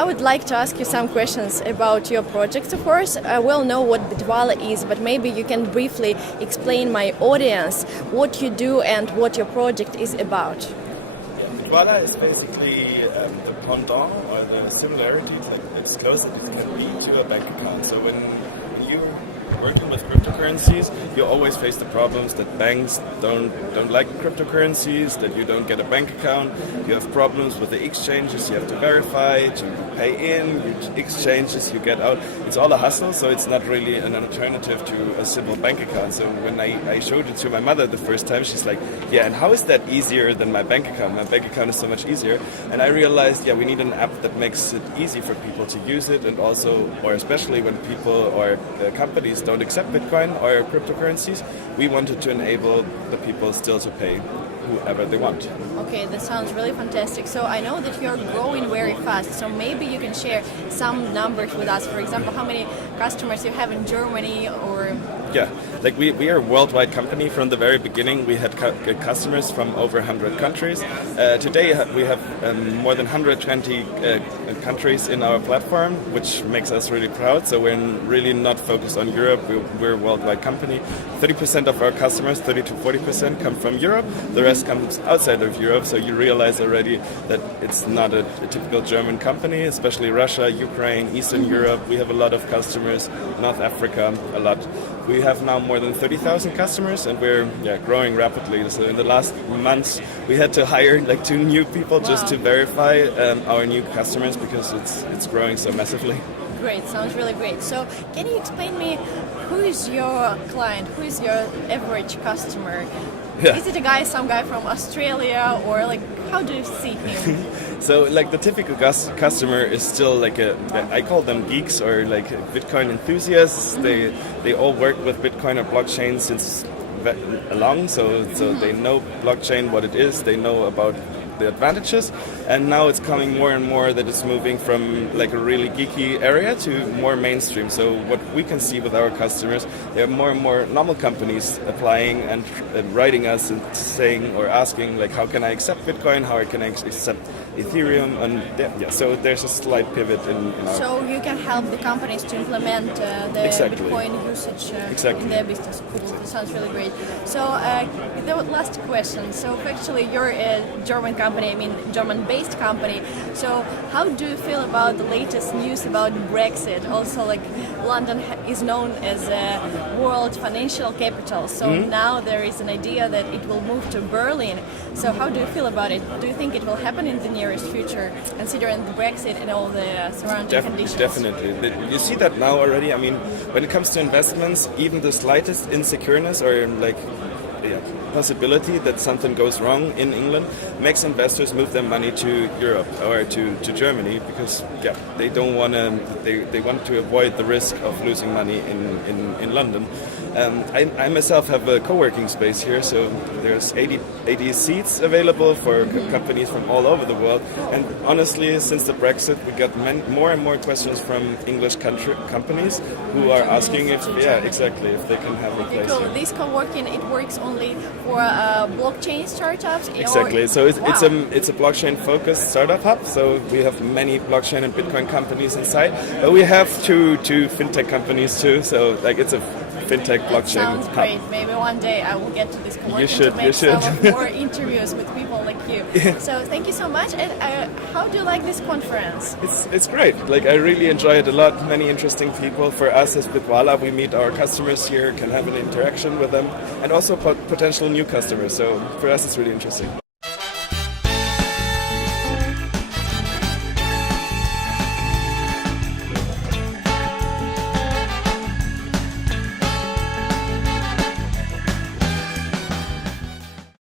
I would like to ask you some questions about your project, of course. I well know what Bitwala is, but maybe you can briefly explain my audience what you do and what your project is about. Bitwala is basically the pendant or the similarity, like as close as it can be to a bank account. So when you're working with cryptocurrencies, you always face the problems that banks don't like cryptocurrencies, that you don't get a bank account, you have problems with the exchanges, you have to verify, to pay in, you exchanges, you get out. It's all a hustle, so it's not really an alternative to a simple bank account. So when I showed it to my mother the first time, she's like, yeah, and how is that easier than my bank account? My bank account is so much easier. And I realized, yeah, we need an app that makes it easy for people to use it, and also, or especially when people or companies don't accept Bitcoin or cryptocurrencies, we wanted to enable the people still to pay whoever they want. Okay, that sounds really fantastic. So I know that you're growing very fast, so maybe you can share some numbers with us. For example, how many customers you have in Germany or... Yeah, like we are a worldwide company. From the very beginning, we had customers from over 100 countries. Today we have more than 120 countries in our platform, which makes us really proud. So we're really not focused on Europe. We're a worldwide company. 30% of our customers, 30 to 40%, come from Europe. The rest comes outside of Europe. So you realize already that it's not a typical German company, especially Russia, Ukraine, Eastern Europe. We have a lot of customers, North Africa, a lot. We have now more than 30,000 customers, and we're growing rapidly. So in the last months, we had to hire like 2 new people just to verify our new customers because it's growing so massively. Great, sounds really great. So can you explain me who is your client, who is your average customer? Yeah. Is it some guy from Australia, or like how do you see him? So like the typical customer is still like I call them geeks or like Bitcoin enthusiasts. They all work with Bitcoin or blockchain since long, so they know blockchain, what it is, they know about the advantages, and now it's coming more and more that it's moving from like a really geeky area to more mainstream. So what we can see with our customers, there are more and more normal companies applying and writing us and saying or asking like, how can I accept Bitcoin, how can I accept Ethereum, and so there's a slight pivot in our... So you can help the companies to implement the Bitcoin usage in their business. Cool. That sounds really great. So the last question. So actually you're a German company, I mean German-based company. So how do you feel about the latest news about Brexit? Also, like London is known as a world financial capital. So now there is an idea that it will move to Berlin. So how do you feel about it? Do you think it will happen in the nearest future, considering the Brexit and all the surrounding conditions? Definitely. You see that now already. I mean, when it comes to investments, even the slightest insecureness or like possibility that something goes wrong in England makes investors move their money to Europe or to Germany because they don't want to. They want to avoid the risk of losing money in London. I myself have a co-working space here, so there's 80 seats available for companies from all over the world. And honestly, since the Brexit, we got more and more questions from English companies who are asking if they can have a place here. This co-working, it works only for blockchain startups? Exactly. So it's a blockchain-focused startup hub. So we have many blockchain and Bitcoin companies inside, but we have two fintech companies too. So like it's a fintech blockchain hub. Sounds great. Maybe one day I will get to this co-working to make some more interviews with people like you. So thank you so much. And how do you like this conference? It's great. Like I really enjoy it a lot. Many interesting people. For us as Bitwala, we meet our customers here, can have an interaction with them, and also potential new customers. So for us, it's really interesting.